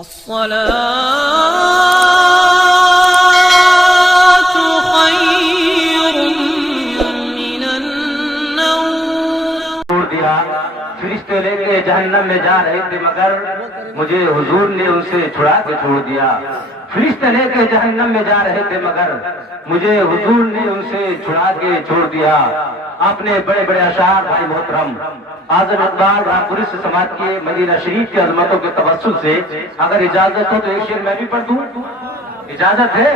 الصلاة خير من النوم. چھوڑ دیا. فرشتے لے کے جہنم میں جا رہے تھے مگر مجھے حضور نے ان سے چھڑا کے چھوڑ دیا. فرشتے لے کے جہنم میں جا رہے تھے مگر مجھے حضور نے ان سے چھڑا کے چھوڑ دیا. آپ نے بڑے بڑے اشعار بھائی محترم اعظم اقبال رامپوری سے سماعت کیے. مدینہ شریف کی عظمتوں کے توسل سے اگر اجازت ہو تو ایک شعر میں بھی پڑھ دوں؟ اجازت ہے؟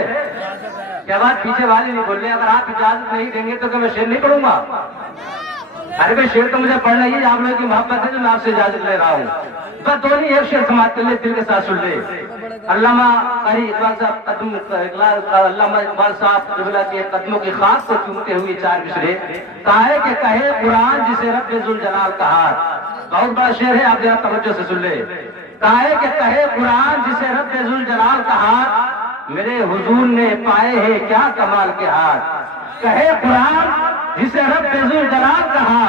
کیا بات پیچھے والے نہیں بول رہے؟ اگر آپ اجازت نہیں دیں گے تو کہ میں شعر نہیں پڑھوں گا؟ ارے بھائی شعر تو مجھے پڑھنا ہی، آپ لوگوں کی محبت ہے جو میں آپ سے اجازت لے رہا ہوں. بس دو نہیں ایک شعر سماعت کر لے، دل کے ساتھ سن لے. علامہ قاری اقبال صاحب علامہ اقبال صاحب قبلہ کے قدموں کی خاک کو چومتے ہوئے چار مصرے. کہے کہ کہے قرآن جسے رب ذوالجلال کہا. بہت بڑا شعر ہے، آپ ذرا توجہ سے سن لے. کہے کہ کہے قرآن جسے رب ذوالجلال کہا، میرے حضور نے پائے ہیں کیا کمال کے ہاتھ. کہے قرآن جسے رب ذوالجلال کہا،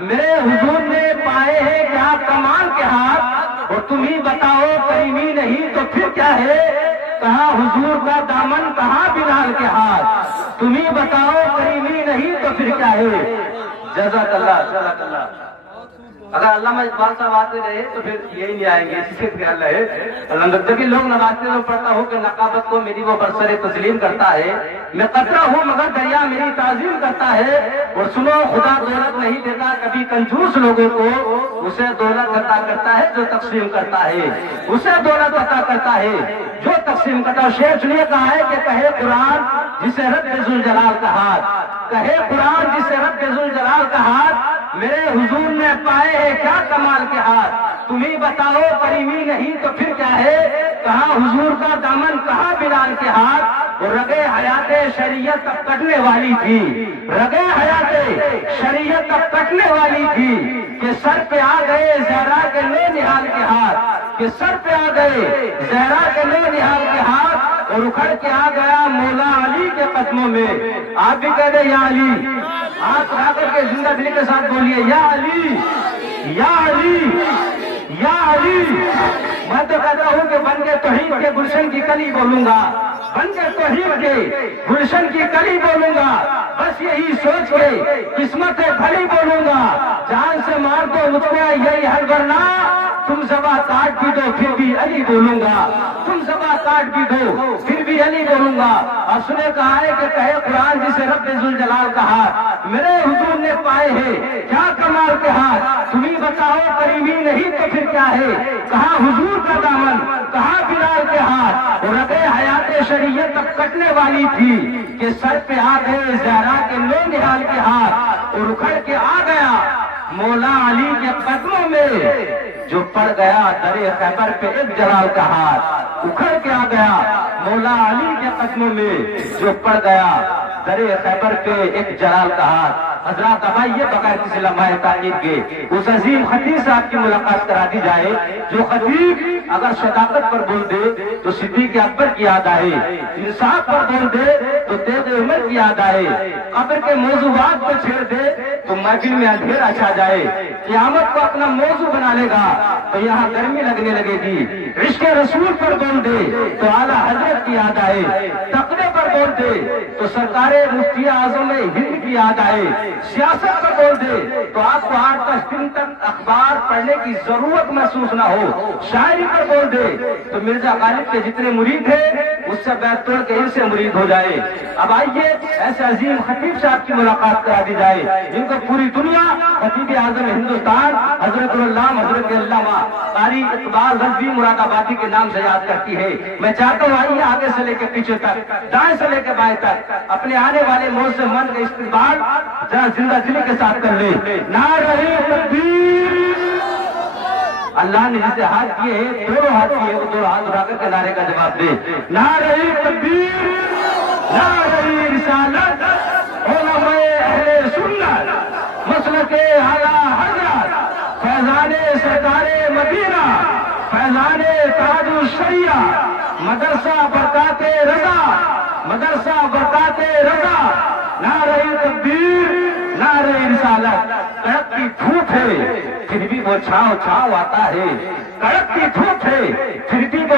میرے حضور نے پائے ہیں کیا کمال کے ہاتھ. اور تم ہی بتاؤ کریمی نہیں تو پھر کیا ہے، کہاں حضور کا دامن کہاں بلال کے ہاتھ. تم ہی بتاؤ کریمی نہیں تو پھر کیا ہے. جزاک اللہ جزاک اللہ. اگر علامہ اقبال صاحب آتے رہے تو پھر یہی نہیں آئیں گے. اسی سے خیال رہے الحمد لوگ نوازتے میں پڑھتا ہوں کہ نقابت کو میری وہ برسر تسلیم کرتا ہے. میں قطرہ ہوں مگر دریا میری تعظیم کرتا ہے. اور سنو خدا دولت نہیں دیتا کبھی کنجوس لوگوں کو، اسے دولت عطا کرتا ہے جو تقسیم کرتا ہے. اسے دولت عطا کرتا ہے جو تقسیم کرتا ہے. شعر سنیے کہا ہے کہ کہے قرآن جسے رب ذوالجلال کا ہاتھ. کہے قرآن جسے رب ذوالجلال کا ہاتھ، میرے حضور نے پائے ہیں کیا کمال کے ہاتھ. تم ہی بتاؤ کریمی نہیں تو پھر کیا ہے، کہاں حضور کا دامن کہاں بلال کے ہاتھ. اور رگے حیات شریعت اب کٹنے والی تھی، رگے حیات شریعت اب کٹنے والی تھی کہ سر پہ آ گئے زہرا کے لو نہال کے ہاتھ. کہ سر پہ آ گئے زہرا کے لو نہال کے ہاتھ. اور اکھڑ کے آ گیا مولا علی کے قدموں میں. آپ بھی کہہ دیں یا علی. آپ آ کر کے زندہ دلی کے ساتھ بولیے یا علی یا علی یا علی. میں تو کہتا ہوں کہ بن کے توحید کے گلشن کی کلی بولوں گا، بن کے توحید کے گلشن کی کلی بولوں گا. بس یہی سوچ کے قسمت بھلی بولوں گا. جان سے مار دو مجھ کو یہی حل ورنہ تم زبا کاٹ بھی دو پھر بھی علی بولوں گا. تم زبا کاٹ بھی دو پھر بھی علی بولوں گا. اور سنے کہا ہے کہ کہے قرآن جسے رب ذوالجلال کہا، میرے حضور نے پائے ہیں کیا کمال کے ہاتھ. تم ہی بتاؤ کریمی نہیں تو پھر کیا ہے، کہاں حضور کا دامن کہاں بلال کے ہاتھ. اور رگے حیات شریعت اب کٹنے والی تھی کہ سر پہ آ گئے زہرا کے لو نہال کے ہاتھ. اور اکھڑ کے آ گیا مولا علی کے قدموں میں جو پڑ گیا درے خیبر پہ ایک جلال کا ہاتھ. اکھڑ کے آ گیا مولا علی کے قدموں میں جو پڑ گیا درے خیبر پہ ایک جلال کا ہاتھ. حضرات اب آئیے بغیر کسی لمحہ تاخیر کے اس عظیم خطیب صاحب کی ملاقات کرا دی جائے. جو خطیب اگر صداقت پر بول دے تو صدیق اکبر کی یاد آئے، انصاف پر بول دے تو تیغ عمر کی یاد آئے، قبر کے موضوعات کو چھیڑ دے تو محفل میں اندھیرا چھا جائے. قیامت کو اپنا موضوع بنا لے گا تو یہاں گرمی لگنے لگے گی. عشق رسول پر بول دے تو اعلیٰ حضرت کی یاد آئے، تقوی پر بول دے تو سرکار مفتی اعظم ہند کی یاد آئے. سیاست پر بول دے تو آپ کو 8-10 دن تک اخبار پڑھنے کی ضرورت محسوس نہ ہو. شاعری پر بول دے تو مرزا غالب کے جتنے مرید ہیں اس سے بیعت توڑ کے ان سے مرید ہو جائے. اب آئیے ایسے عظیم خطیب صاحب کی ملاقات کرا دی جائے جن کو پوری دنیا خطیب اعظم ہندوستان حضرت العلامہ حضرت علامہ قاری اقبال رضوی مراد آبادی کے نام سے یاد کرتی ہے. میں چاہتا ہوں آئیے آگے سے لے کے پیچھے تک، دائیں سے لے کے بائیں تک اپنے آنے والے موت سے من کا استقبال ذرا زندہ دلی کے ساتھ کر لیں. نعرہ تکبیر. اللہ نے جسے ہاتھ کیے ہیں دونوں ہاتھ کیے وہ دونوں ہاتھ اٹھا کر کے نعرے کا جواب دے. نعرہ تکبیر، نعرہ رسالت، علماء اہل سنت، مسلک اعلیٰ حضرت، فیضان سرکار مدینہ، فیضان تاج الشریعہ، مدرسہ برکات رضا، مدرسہ برکات رضا. نعرہ تکبیر، نعرہ رسالت. کڑک کی دھوپ ہے پھر بھی وہ چھاؤ چھاؤ آتا ہے، کڑک کی دھوپ ہے پھر بھی وہ